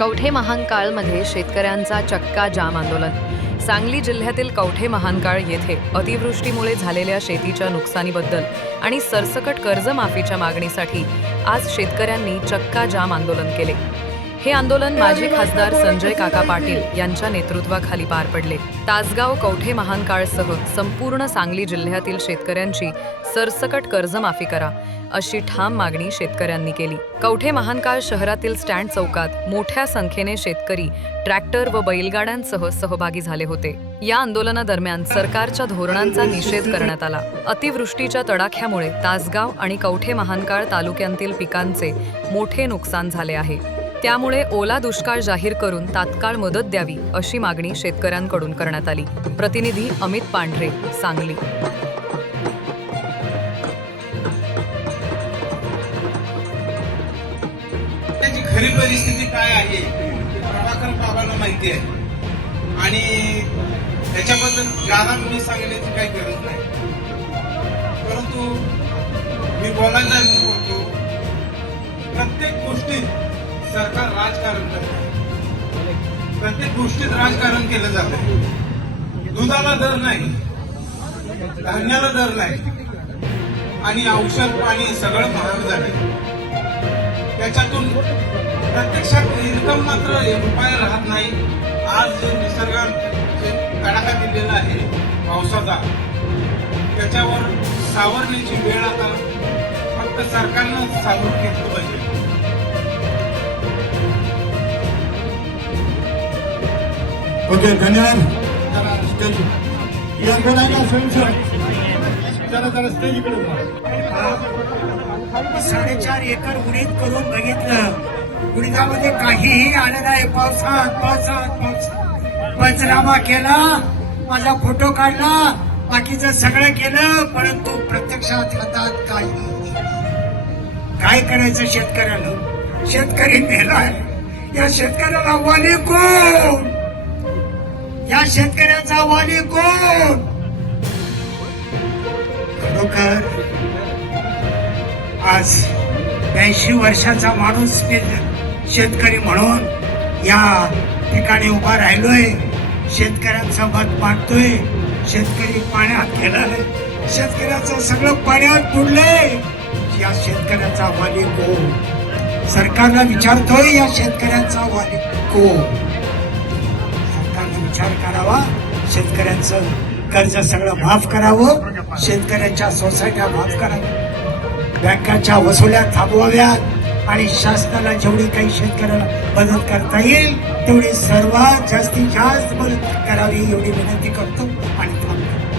कवठे महांकाळमध्ये शेतकऱ्यांचा चक्का जाम आंदोलन. सांगली जिल्ह्यातील कवठे महांकाळ येथे अतिवृष्टीमुळे झालेल्या शेतीच्या नुकसानीबद्दल आणि सरसकट कर्जमाफीच्या मागणीसाठी आज शेतकऱ्यांनी चक्का जाम आंदोलन केले. हे आंदोलन माजी खासदार संजय काका पाटील यांच्या नेतृत्वाखाली पार पडले. तासगाव कवठे महांकाळसह संपूर्ण सांगली जिल्ह्यातील शेतकऱ्यांची सरसकट कर्जमाफी करा अशी ठाम मागणी शेतकऱ्यांनी केली. कवठे महांकाळ शहरातील स्टँड चौकात मोठ्या संख्येने शेतकरी ट्रॅक्टर व बैलगाड्यांसह सहभागी झाले होते. या आंदोलनादरम्यान सरकारच्या धोरणांचा निषेध करण्यात आला. अतिवृष्टीच्या तडाख्यामुळे तासगाव आणि कवठे महांकाळ तालुक्यांतील पिकांचे मोठे नुकसान झाले आहे. त्यामुळे ओला दुष्काळ जाहीर करून तात्काळ मदत द्यावी अशी मागणी शेतकऱ्यांकडून करण्यात आली. प्रतिनिधी अमित पांढरे सांगली. खरी परिस्थिती काय आहे प्रभाकर बाबांना माहिती आहे. आणि त्याच्याबद्दल ज्यादा मी सांगण्याची काही गरज नाही. परंतु मी बोलायला सरकार राजकारण करते प्रत्येक गोष्टीत राजकारण केलं जातं. दुधाला दर नाही धान्याला दर नाही आणि औषध पाणी सगळं महाग झालं त्याच्यातून प्रत्यक्षात इन्कम मात्र रुपये राहत नाही. आज जे निसर्गात जे तडाखा दिलेला आहे पावसाचा त्याच्यावर सावरण्याची वेळ आता फक्त सरकारनं सावरून घेतलं पाहिजे. ओके धन्यवाद. स्टेज या बोलायला स्वयंसेवक जरा जरा स्टेज इकडे साडेचार एकर उडीद करून बघितलं. उडीदामध्ये काहीही आलं नाही. पावसात पावसात पावसात. पंचनामा केला. माझा फोटो काढला. बाकीचं सगळं केलं. परंतु प्रत्यक्षात हातात काही नाही. काय करायचं शेतकऱ्यानं? शेतकरी मेलाय. या शेतकऱ्याला वाली कोण? या शेतकऱ्याचा वाली कोण? खरोखर आज ब्याऐंशी वर्षाचा माणूस शेतकरी म्हणून या ठिकाणी उभा राहिलोय. शेतकऱ्यांचं मत मागतोय शेतकरी पाण्यात गेलाय. शेतकऱ्याचं सगळं पाण्यात बुडलंय. या शेतकऱ्याचा वाली कोण? सरकारला विचारतोय या शेतकऱ्यांचा वाली कोण? सरकारने विचार करावा शेतकऱ्यांचं कर्ज सगळं माफ करावं शेतकऱ्यांच्या सोसायट्या माफ कराव्या बँकाच्या वसुल्या थांबवाव्यात आणि शासनाला जेवढी काही शेतकऱ्याला मदत करता येईल तेवढी सर्वात जास्तीत जास्त मदत करावी एवढी विनंती करतो आणि थांबतो.